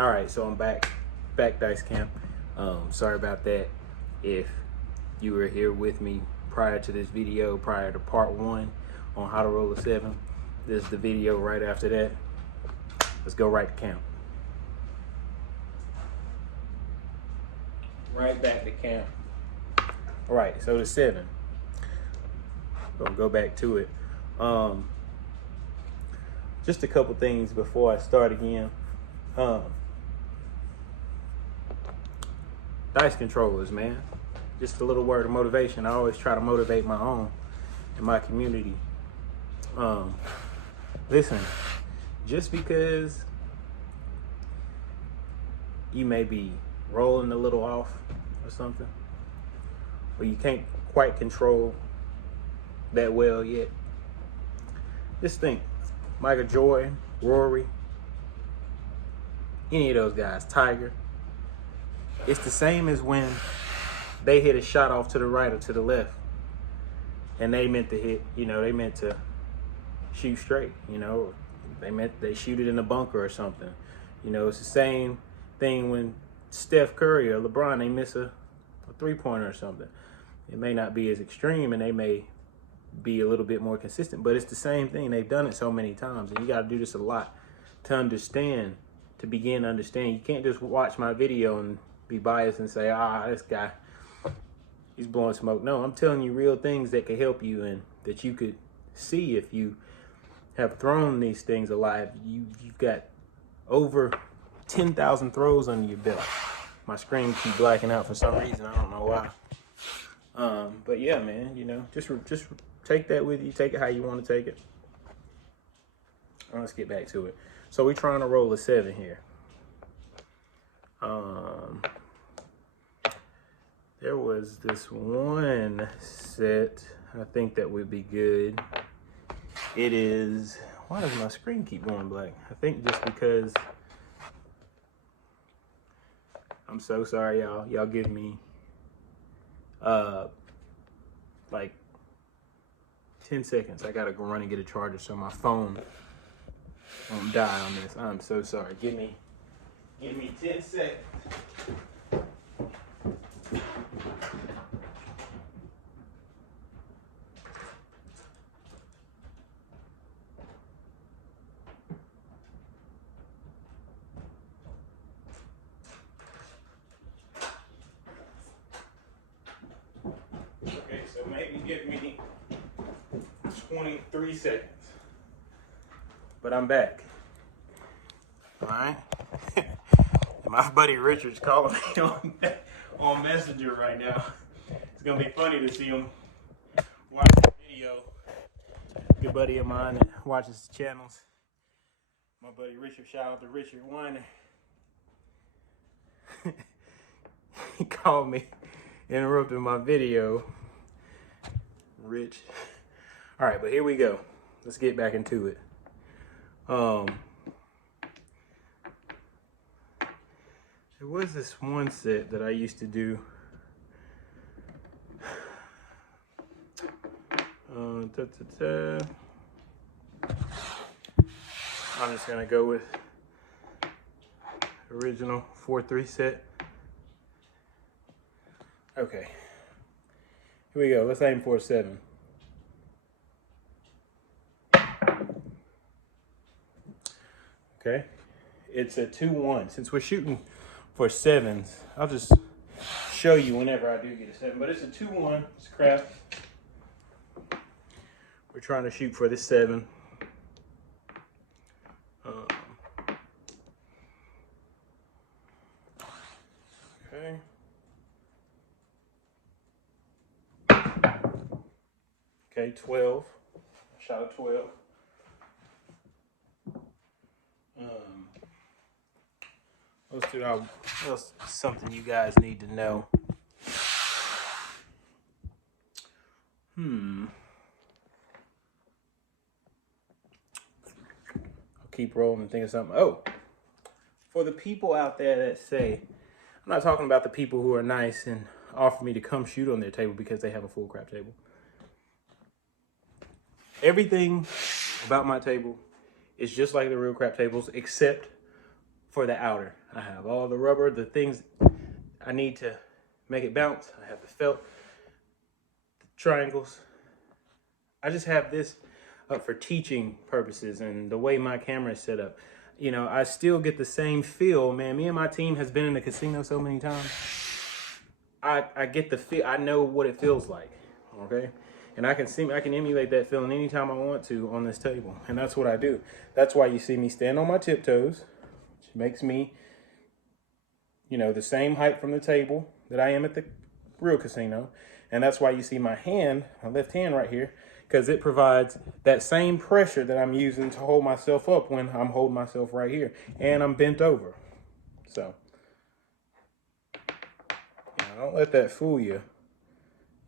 All right, so I'm back dice camp. Sorry about that. If you were here with me prior to this video, prior to part 1 on how to roll a 7, this is the video right after that. Let's go right to camp. Right back to camp. All right, so the 7. Gonna go back to it. Just a couple things before I start again. Dice controllers, man. Just a little word of motivation. I always try to motivate my own and my community. Listen, just because you may be rolling a little off or something, or you can't quite control that well yet, just think, Michael Jordan, Rory, any of those guys, Tiger, it's the same as when they hit a shot off to the right or to the left and they meant to hit, they meant to shoot straight, they shoot it in the bunker or something. It's the same thing when Steph Curry or LeBron, they miss a three-pointer or something. It may not be as extreme and they may be a little bit more consistent, but it's the same thing. They've done it so many times, and you got to do this a lot to understand, to begin to understand. You can't just watch my video and be biased and say, this guy, he's blowing smoke. No, I'm telling you real things that could help you and that you could see if you have thrown these things alive. You've got over 10,000 throws under your belt. My screen keep blacking out for some reason. I don't know why. But yeah, man, just take that with you. Take it how you want to take it. Let's get back to it. So we're trying to roll a 7 here. There was this one set I think that would be good. It is, why does my screen keep going black? I think just because, I'm so sorry, y'all. Y'all give me like 10 seconds. I gotta go run and get a charger so my phone won't die on this. I'm so sorry. Give me 10 seconds. Okay, so maybe give me 23 seconds. But I'm back. All right. My buddy Richard's calling me on Messenger right now. It's gonna be funny to see him watch the video. Good buddy of mine that watches the channels. My buddy Richard, shout out to Richard Weiner. He called me, interrupted my video. Rich. All right, but here we go. Let's get back into it. There was this one set that I used to do. I'm just gonna go with original 4-3 set. Okay, here we go. Let's aim for a 7. Okay, it's a 2-1. Since we're shooting for 7s, I'll just show you whenever I do get a 7. But it's a 2-1. It's crap. We're trying to shoot for this 7. Okay. Okay, 12. Shot a 12. Let's do that's something you guys need to know. I'll keep rolling and think of something. Oh, for the people out there that say, I'm not talking about the people who are nice and offer me to come shoot on their table because they have a full crap table. Everything about my table is just like the real crap tables, except for the outer. I have all the rubber, the things I need to make it bounce. I have the felt, the triangles. I just have this up for teaching purposes and the way my camera is set up. You know, I still get the same feel, man. Me and my team has been in the casino so many times. I get the feel, I know what it feels like, okay? And I can emulate that feeling anytime I want to on this table. And that's what I do. That's why you see me stand on my tiptoes, which makes me, you know, the same height from the table that I am at the real casino. And that's why you see my hand, my left hand right here, because it provides that same pressure that I'm using to hold myself up when I'm holding myself right here. And I'm bent over. So, you know, don't let that fool you.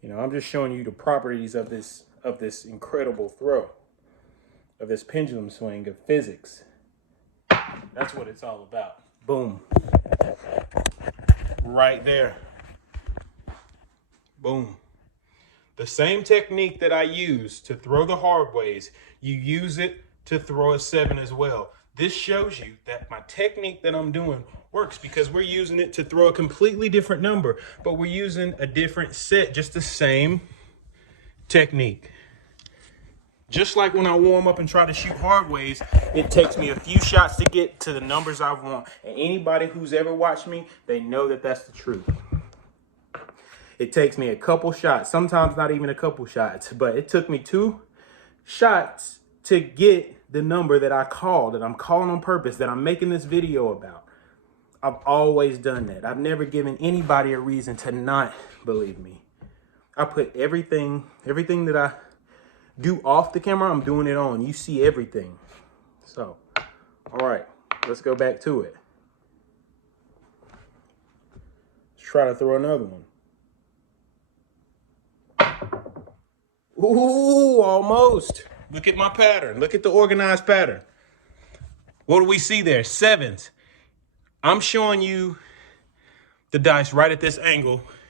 You know, I'm just showing you the properties of this incredible throw, of this pendulum swing, of physics. That's what it's all about. Boom. Right there. Boom. The same technique that I use to throw the hard ways, you use it to throw a 7 as well. This shows you that my technique that I'm doing works because we're using it to throw a completely different number, but we're using a different set, just the same technique. Just like when I warm up and try to shoot hard ways, it takes me a few shots to get to the numbers I want. And anybody who's ever watched me, they know that that's the truth. It takes me a couple shots, sometimes not even a couple shots, but it took me 2 shots to get the number that I call, that I'm calling on purpose, that I'm making this video about. I've always done that. I've never given anybody a reason to not believe me. I put everything that I do off the camera, I'm doing it on. You see everything. So, all right, let's go back to it. Let's try to throw another one. Ooh, almost. Look at my pattern. Look at the organized pattern. What do we see there? 7s. I'm showing you the dice right at this angle.